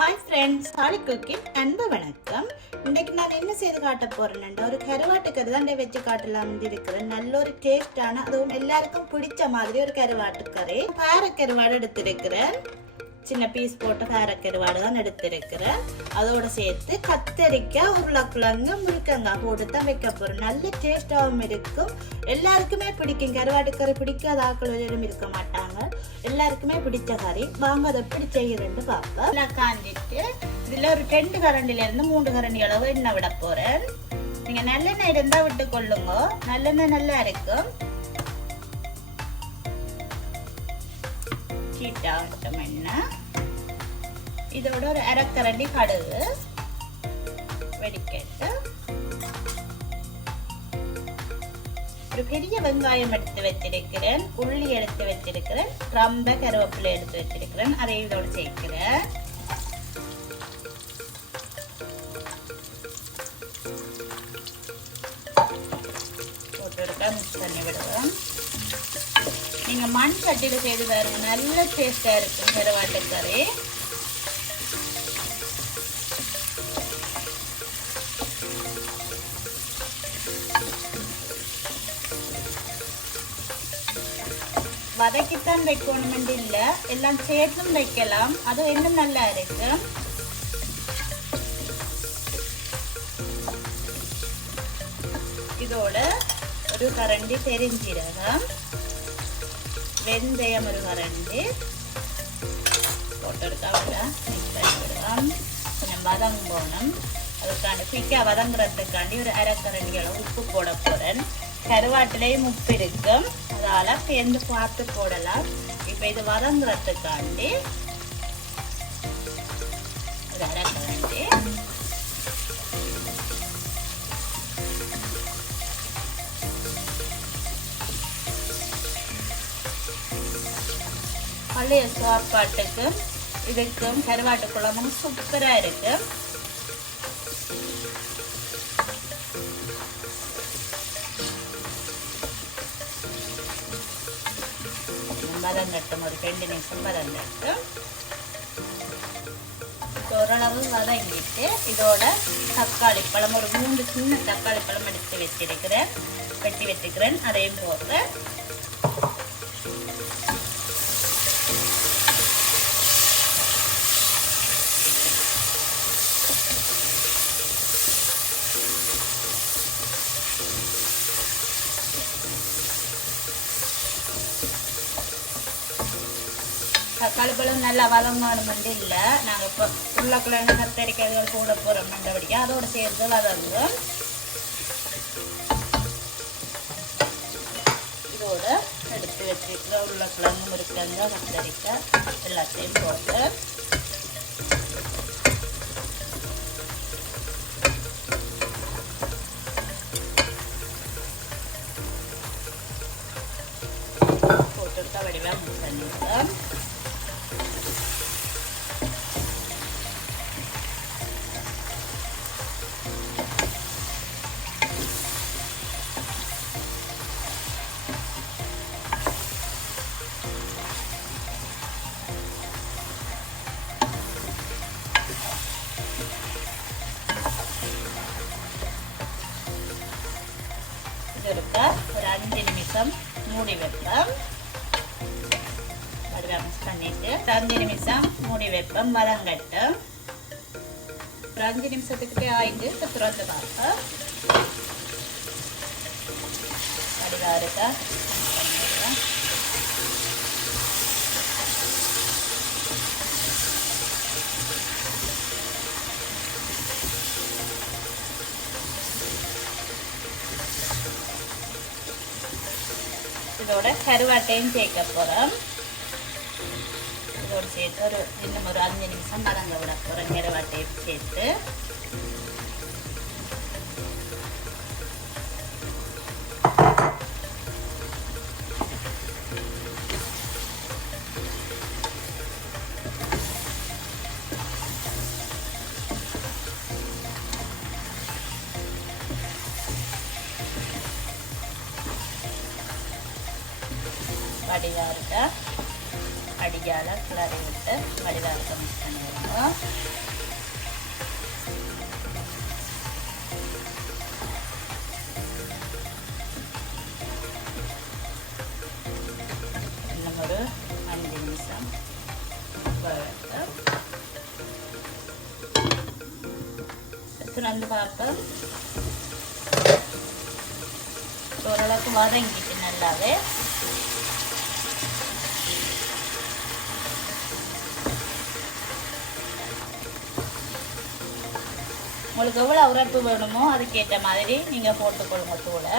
Hi friends sorry cooking அன்பு வணக்கம் இன்னைக்கு நான் என்ன செய்து காட்ட போகிறேன்னா ஒரு கருவாட்டு கறி தான் வச்சு காட்டலாம் இருக்கிறேன் நல்ல ஒரு டேஸ்டான அதுவும் எல்லாருக்கும் பிடிச்ச மாதிரி ஒரு கருவாட்டு கறி. பாறை கருவாடு எடுத்திருக்கிறேன். சின்ன பீஸ் போட்டு பாறை தான் எடுத்திருக்கிறேன். அதோட சேர்த்து கத்தரிக்காய் உருளைக்கிழங்கு முருக்கங்காய் போட்டு தான் வைக்க போகிறோம் நல்ல டேஸ்டாகவும் இருக்கும். எல்லாருக்குமே பிடிக்கும். கருவாட்டு கறி பிடிக்காத ஆக்களும் இருக்க மாட்டாங்க. எல்லாருக்குமே பிடிச்ச கறி. வாங்க அதை எப்படி செய்யறேன்னு பார்ப்போம். நான் காஞ்சிட்டு இதில் ஒரு ரெண்டு கரண்டிலேருந்து மூன்று மூணு கரண்டி அளவு எண்ணெய் விட போகிறேன் நீங்கள் நல்லெண்ணெய் இருந்தால் விட்டு கொள்ளுங்க. நல்லெண்ணெய் நல்லா இருக்கும். ஹீட்டாகட்டும் எண்ணெய். இதோட ஒரு அரைக்கரண்டி கடுகு வெடிக்கட்டு. ஒரு பெரிய வெங்காயம் எடுத்து வச்சிருக்கிறேன் உள்ளி எடுத்து வச்சிருக்கிறேன் ரொம்ப கருவேப்பிலை எடுத்து வச்சிருக்கிறேன் அதை இதோட சேர்க்கிறேன். நீங்கள் மண் சட்டியில் செய்து பாருங்க. நல்ல டேஸ்டா இருக்கும் கருவாட்டு வதக்கித்தான் வைக்கணுமெண்டு இல்லை. எல்லாம் சேர்த்தும் வைக்கலாம். அது இன்னும் நல்லா இருக்கும் இதோட ஒரு கரண்டி தெரிஞ்சீரகம் வெந்தயம் ஒரு கரண்டி. போட்டுருக்காவில மிக்ஸ் பண்ணிவிடுவோம் கொஞ்சம் வதங்கணும் அதுக்காண்டி குயிக்காக வதங்குறதுக்காண்டி ஒரு அரைக்கரண்டி அளவு உப்பு போட போகிறேன் கருவாட்டிலையும் உப்பு இருக்கும் அதால் சேர்ந்து பார்த்து போடலாம் இப்போ இது வதங்குறதுக்காண்டி ஒரு அரை பழைய சாப்பாட்டுக்கு இதுக்கும் கருவாட்டு குழம்பும் சூப்பராக இருக்கு. மரம் கட்டும் ஒரு ரெண்டு நிமிஷம் மரம் கட்டும் ஓரளவு வதங்கிட்டு இதோட தக்காளி பழம் ஒரு மூன்று சின்ன தக்காளி பழம் எடுத்து வச்சிருக்கிறேன். வெட்டி வச்சுக்கிறேன் அதையும் போடுறேன் தக்காளி பழம் நல்லா வதங்கணுமெண்டு இல்லை. நாங்கள் இப்போ உருளைக்கிழங்கு கத்தரிக்காய் அதுகள் போட போகிறோம் மண்டபடியாக அதோட சேர்த்து வதங்குவோம் இதோட எடுத்து வச்சிருக்கிற உருளைக்கிழங்கு முருக்கிழங்கு கத்தரிக்காய் எல்லாத்தையும் போட்டு வடிவாக மிக்ஸ் பண்ணிட்டு ஒரு அஞ்சு நிமிஷம் மூடி வைப்போம் வதங்கட்டும் ஒரு அஞ்சு நிமிஷத்துக்கிட்டே ஆயிட்டு இப்போ திறந்து பார்ப்போம் வடிவாக இருக்கா இதோட கருவாட்டையும் சேர்க்க போகிறோம் சேர்த்து ஒரு இன்னும் ஒரு அஞ்சு நிமிஷம் வதங்க விட போகிறோம் கருவாட்டையும் சேர்த்து வடிவாக இருக்க அடியால் கிளறி விட்டு வடிவாக இருக்க மிக்ஸ் பண்ணிடலாம் விடுங்க இன்னும் ஒரு அஞ்சு நிமிஷம் வரட்டும் திறந்து பார்ப்போம் ஓரளவுக்கு வதங்கிட்டு நல்லாவே உங்களுக்கு எவ்வளோ உரைப்பு வேணுமோ அதுக்கேற்ற மாதிரி நீங்கள் போட்டுக்கொள்ளுங்க தூளை.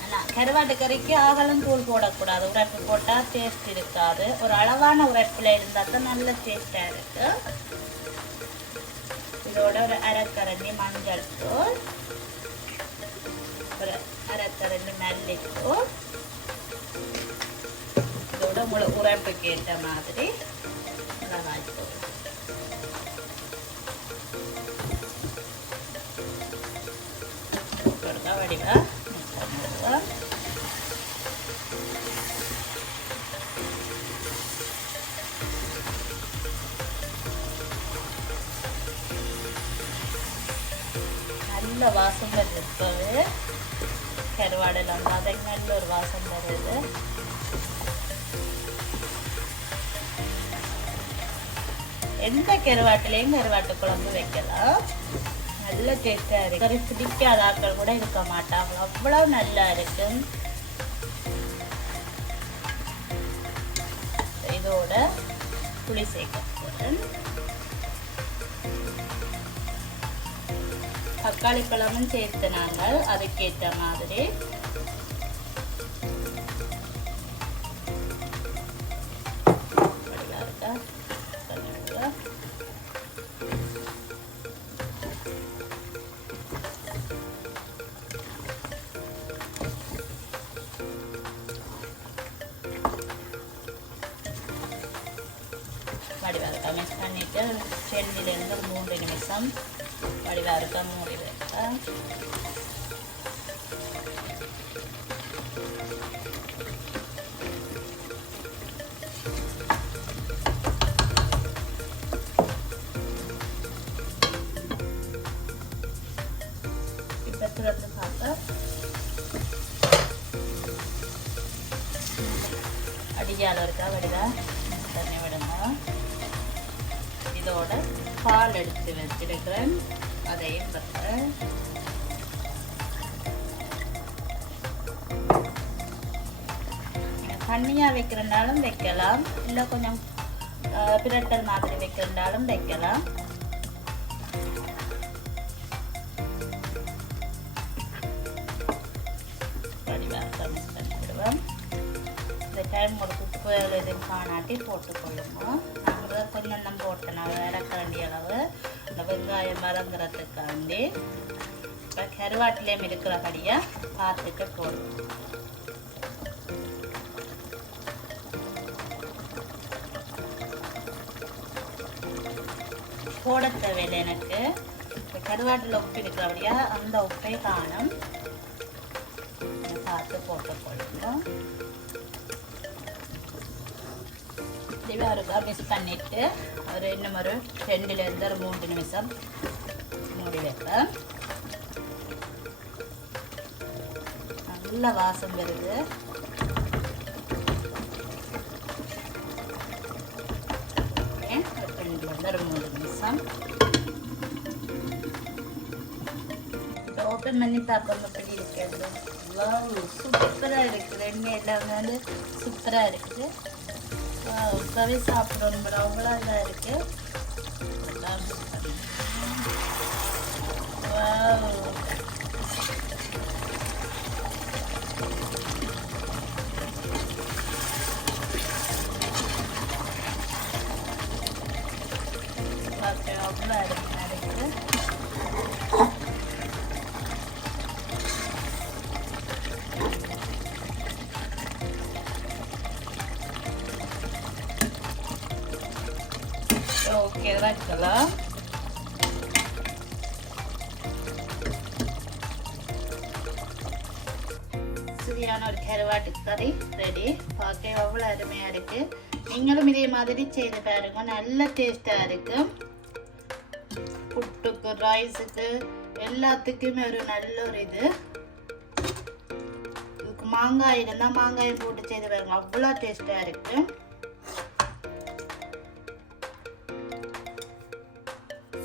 ஆனால் கருவாட்டு கறிக்கு ஆகலும் தூள் போடக்கூடாது. உரப்பு போட்டால் டேஸ்ட் இருக்காது. ஒரு அளவான உரைப்பில் இருந்தால் தான் நல்ல டேஸ்ட்டாக இருக்கு. இதோட ஒரு அரைக்கரண்டி மஞ்சள் தூள். ஒரு அரைக்கரண்டி மல்லித்தூள். இதோட உங்களுக்கு உரப்புக்கு ஏற்ற மாதிரி மிளகாய் ya. நல்ல வாசம் வருது இப்போவே கருவாடெல்லாம் வந்து அதுக்கு நல்ல ஒரு வாசம் வருது எந்த கருவாட்டிலையும் கருவாட்டு குழம்பு வைக்கலாம் நல்ல டேஸ்டாக இருக்கு. கறி பிடிக்காத ஆட்கள் கூட இருக்க மாட்டாங்க. அவ்வளோ நல்லா இருக்கு. இதோட புளி சேர்க்க போகிறேன் தக்காளி பழமும் சேர்த்து நாங்கள் அதுக்கேற்ற மாதிரி சென்னிலேருந்து மூன்று நிமிஷம் வடிவாக இருக்க மூடி வைக்க இதோட பால் எடுத்து வச்சிருக்கிறேன் அதையும் பற்ற தண்ணியாக வைக்கிறனாலும் வைக்கலாம். இல்லை கொஞ்சம் பிரட்டல் மாதிரி வைக்கிறனாலும் வைக்கலாம். இந்த டைம் ஒரு குப்பை எதுவும் காணாட்டி போட்டுக்கொள்ளுங்க. அளவு கொஞ்சம் தான் போட்டேன் நான் வேண்டிய அளவு இந்த வெங்காயம் மறந்துறதுக்காண்டி இப்போ கருவாட்டிலையும் இருக்கிறபடியாக பார்த்துக்க போடுவோம் போட தேவையில்லை எனக்கு. இப்போ கருவாட்டில் உப்பு இருக்கிறபடியாக அந்த உப்பை காணும். இதை பார்த்து போட்டுக்கொள்ளுங்க இதுவே இருக்கா மிக்ஸ் பண்ணிட்டு ஒரு இன்னும் ஒரு ரெண்டுலேருந்து ஒரு மூன்று நிமிஷம் மூடி வைப்பேன். நல்ல வாசம் வருது. ஒரு ரெண்டுலேருந்து ஒரு மூணு நிமிஷம். ஓப்பன் பண்ணி பார்க்கணும் எப்படி இருக்கிறது. சூப்பராக இருக்குது. எண்ணெயில் வந்து சூப்பராக இருக்குது. கறி சாப்பிடணும் பட் அவ்வளோ இதாக இருக்கு Wow. பார்க்க அவ்வளோ அருமையாக சரியான ஒரு கருவாட்டு கறி ரெடி பார்க்க எவ்வளோ அருமையாக இருக்குது நீங்களும் இதே மாதிரி செய்து பாருங்க. நல்ல டேஸ்ட்டாக இருக்கும் புட்டுக்கு ரைஸுக்கு எல்லாத்துக்குமே ஒரு நல்ல ஒரு இது. இதுக்கு மாங்காய் இருந்தால் மாங்காயை போட்டு செய்து பாருங்க. அவ்வளோ டேஸ்ட்டாக இருக்குது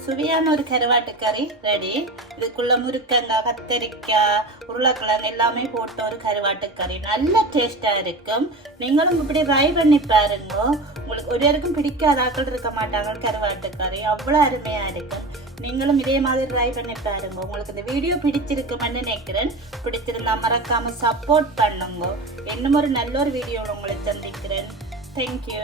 சுவையான ஒரு கருவாட்டு கறி ரெடி இதுக்குள்ள முருக்கங்காய் கத்தரிக்காய் உருளைக்கிழங்கு எல்லாமே போட்ட ஒரு கருவாட்டு கறி நல்ல டேஸ்டா இருக்கும். நீங்களும் இப்படி ட்ரை பண்ணி பாருங்க. உங்களுக்கு ஒரு யாருக்கும் பிடிக்காத ஆக்கள் இருக்க மாட்டாங்க கருவாட்டு கறி அவ்வளோ அருமையா இருக்கும். நீங்களும் இதே மாதிரி ட்ரை பண்ணி பாருங்க. உங்களுக்கு இந்த வீடியோ பிடிச்சிருக்குமென்னு நினைக்கிறேன். பிடிச்சிருந்தா மறக்காம சப்போர்ட் பண்ணுங்க. இன்னும் ஒரு நல்ல ஒரு வீடியோவில் உங்களை சந்திக்கிறேன். தேங்க்யூ